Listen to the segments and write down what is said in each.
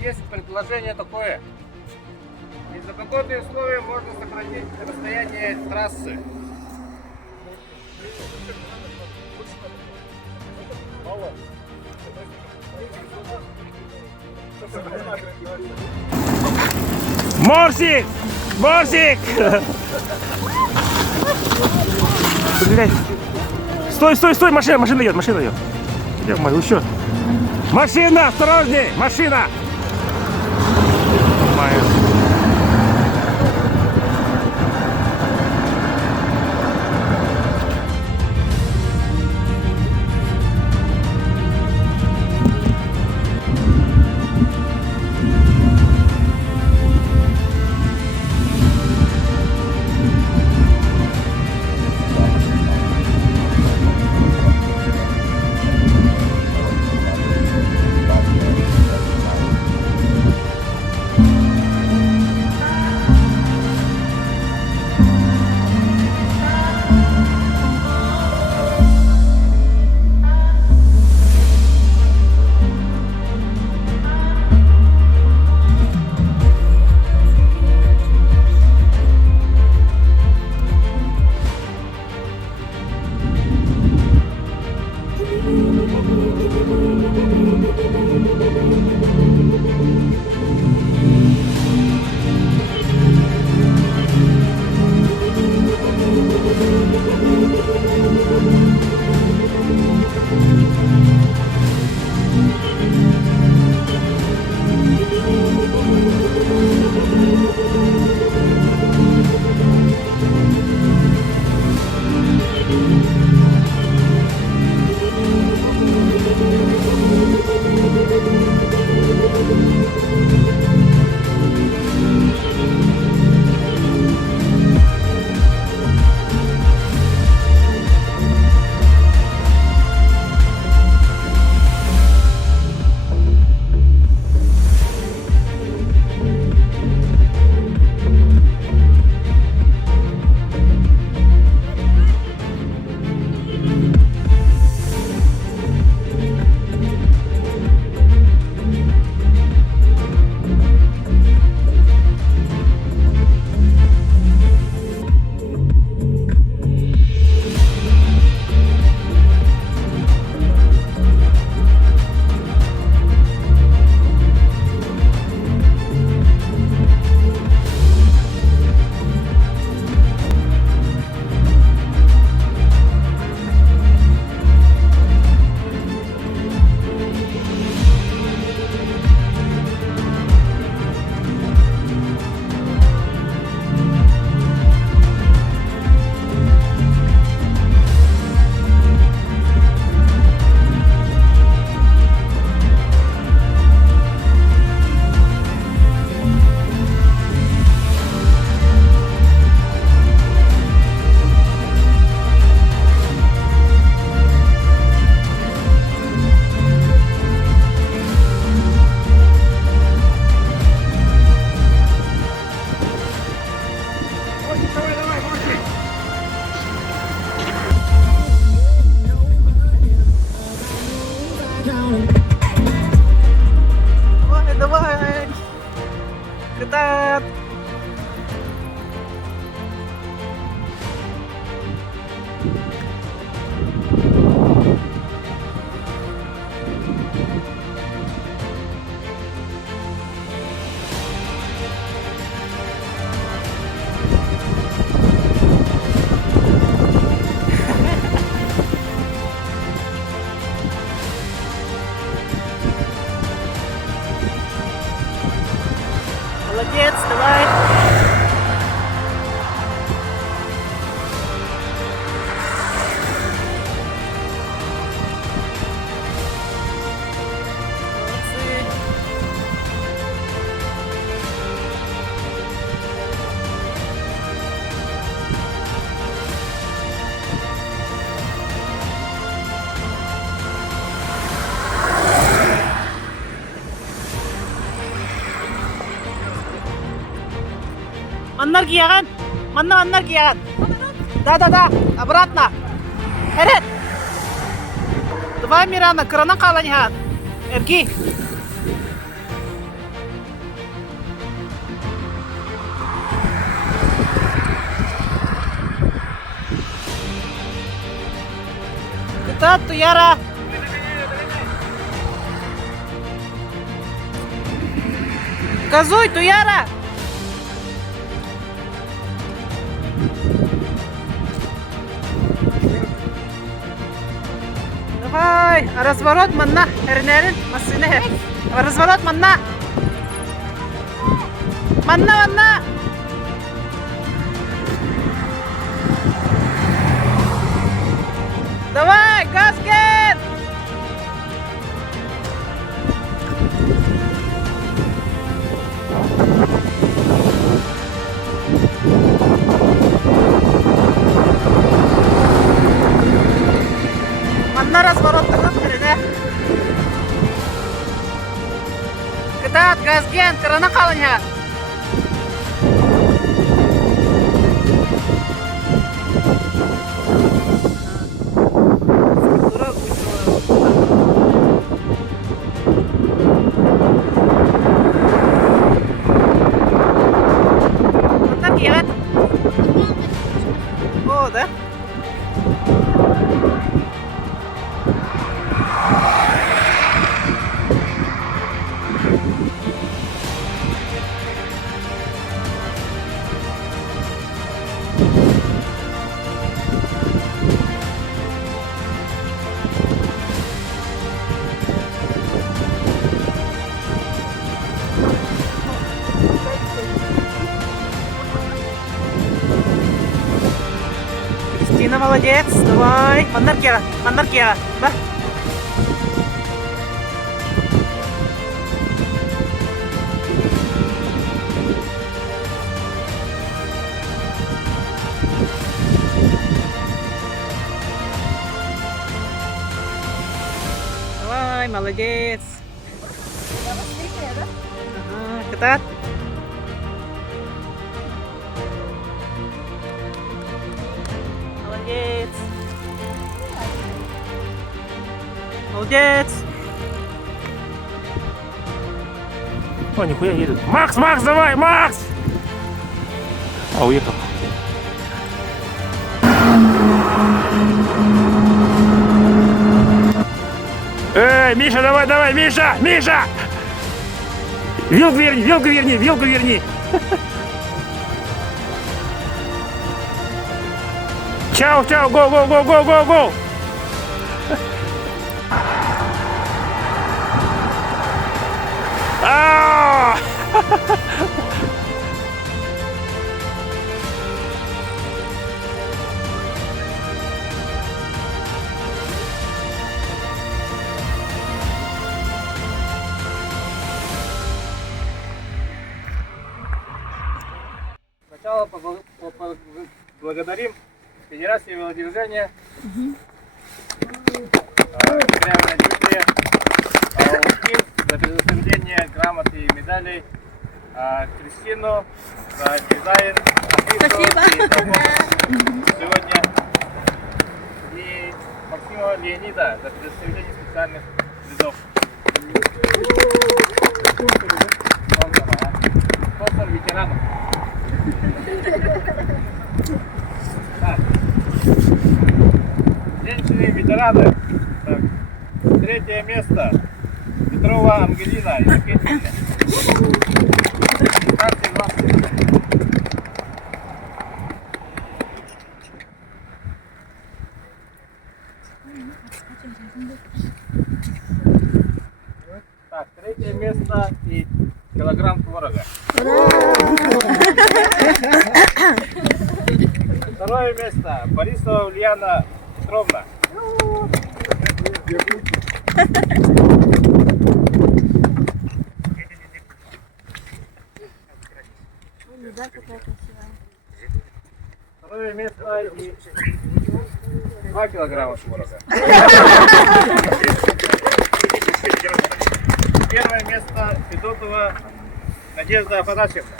есть предложение такое. Из-за погодных условий можно сократить расстояние трассы. Морсик! Морсик! Блядь. Стой, стой, стой, машина идет, машина идет. Ё-моё, еще. Машина, осторожней, машина! Ё-моё. Давай! Катат! Молодец, давай! Молодцы! Маннар кияған! Маннар кияған! Да, обратно! Вперед! Давай, Мирана, крана қалан яған! Эрги! Катат, Туяра. Газуй, Туяра. Давай, разворот манна, эрнерин, массине. Разворот манна. Манна. Давай, Газген! Манна разворот тырыне. Кытат, Газген, кырына калынян. О, да? Кристина молодец, давай. Маннаркера, да? Давай, молодец. Ага, Катат. Молодец. Молодец. О, нихуя едет. Макс, давай, Макс! А, уехал. Миша, давай, Миша! Вилку верни! Чао, го! Сначала благодарим Федерацию велодвижения, Кирилла Дмитрия, УКИМ за предоставление грамот и медалей, Кристину за дизайн, сегодня и Максима Леонида за предоставление специальных призов. Спонсор ветеранов. Так. Женщины-ветераны. Так. 3-е место. Петрова Ангелина. 15-20. Так, 3-е место и килограмм творога. 2-е место. Борисова Ульяна Петровна. 2-е место и 2 килограмма творога. 1-е место Федотова Надежда Афанасьевна.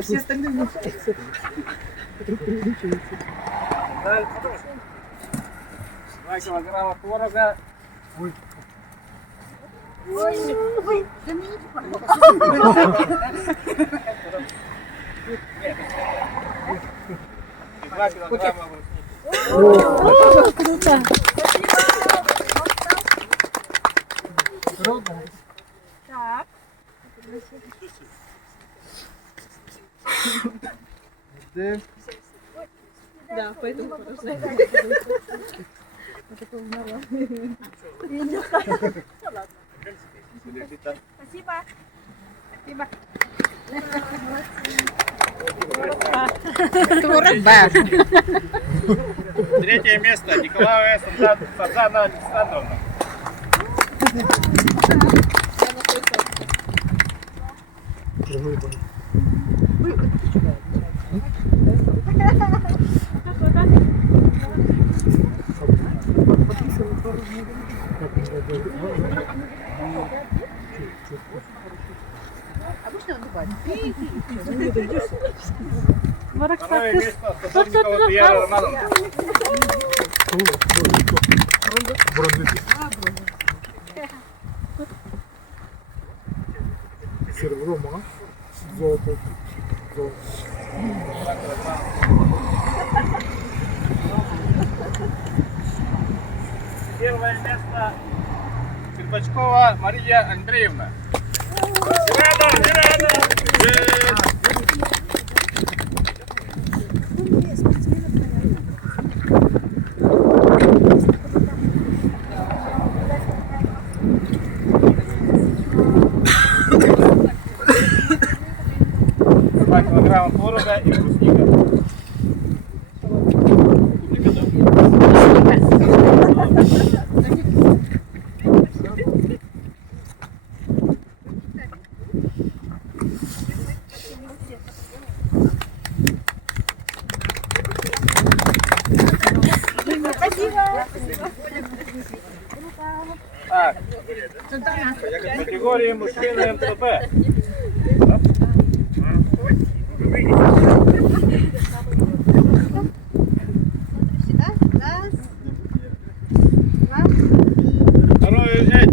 Все остальные увеличиваются. 2 килограмма творога. И 2 килограмма брусники. Так. Да, поэтому порожняю. Спасибо. Спасибо. Творог Б. Третье место Николаева Сарзана Александровна. Второе место Садовникова Татьяна Романовна. Серврома. Золото. Первое место Щербачкова Мария Андреевна. Два килограмма творога и брусника. Так, в категории мужчины МТП.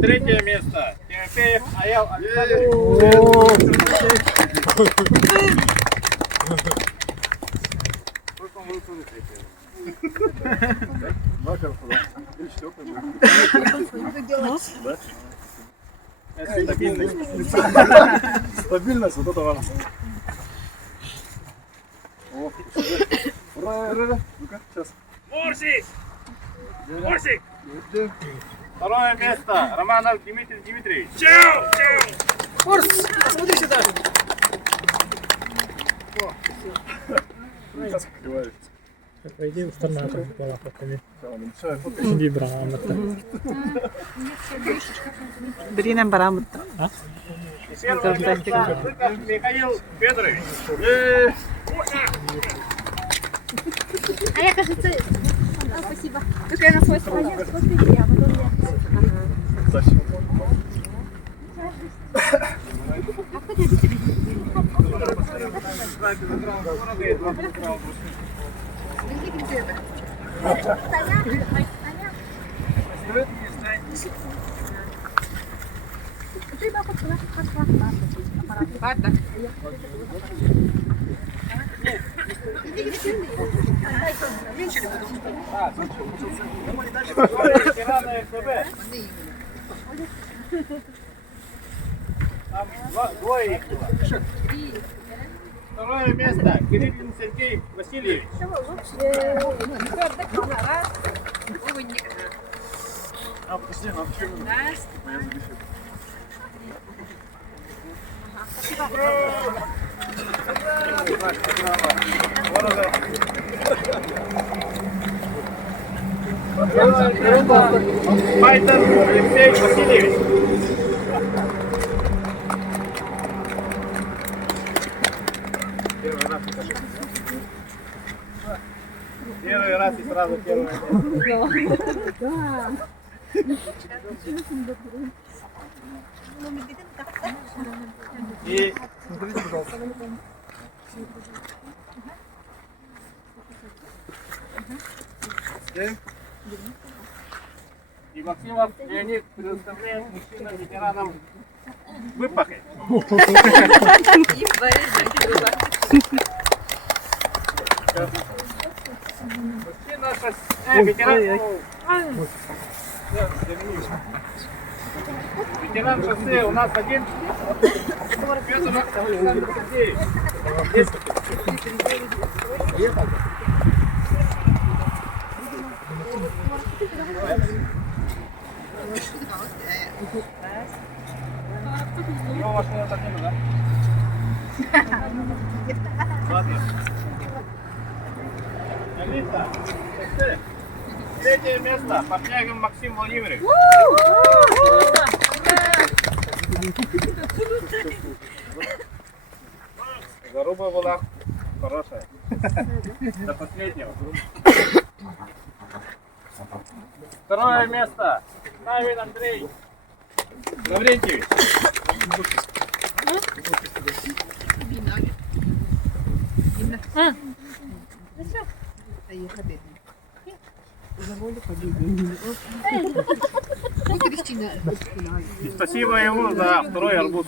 Третье место. Тимофеев Аял Александрович. Стабильность. Стабильность, вот это важно. О, ура, ну-ка, сейчас. Морсик! Морсик! Второе место. Романов Дмитрий Дмитриевич. Чау! Чау! Сейчас открываешь. Пойди в торнадо была поками. Мешает. Hindi брамата. Бери нам барамата. И первое место. Зыков Михаил Федорович. А я, кажется... А, спасибо. Только я на свой стороне. Смотрите, а потом я... А кто тебе тебе? 2 килограмма творога и 2 килограмма брусники. Где это? Стоят? Ты бабка, аппарат. Ветераны РТБ. Там двое их было. Второе место. Кириллин Сергей Васильевич. А, подожди, нам что? Моя запишу. Майтер Алексей Васильевич. Первый раз и сразу первое место. И Смотрите, пожалуйста. И Максимов Леонид предоставляет мужчинам-ветеранам выпахать. Мужчина ветеран. Ветеран шоссе у нас один. Федоров Александр Сергеевич. Его машина так не надо. Ладно. Алиса, шоссе. Третье место. Подтягиваем Максим Владимирович. Заруба была хорошая. До последнего. Второе место. Савин Андрей Лаврентьевич. И спасибо ему за второй арбуз.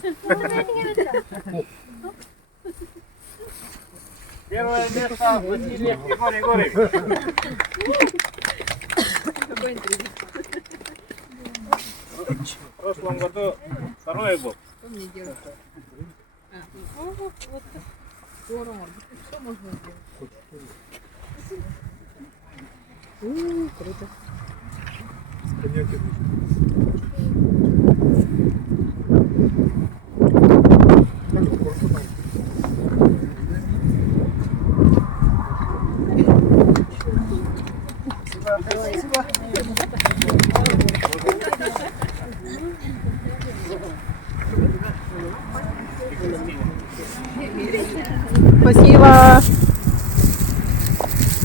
Первое место Василий Егор Егорович. В прошлом году второй был. Спасибо.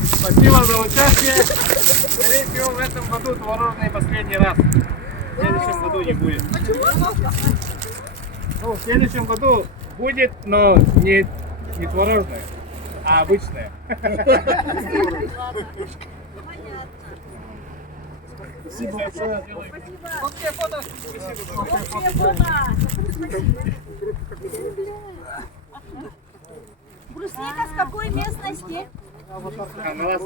Спасибо за участие. Скорее всего, в этом году творожный последний раз. В следующем году не будет. Ну, в следующем году будет, но не творожное, а обычное. Спасибо большое. Общее фото. Брусника с какой местности? Ананас.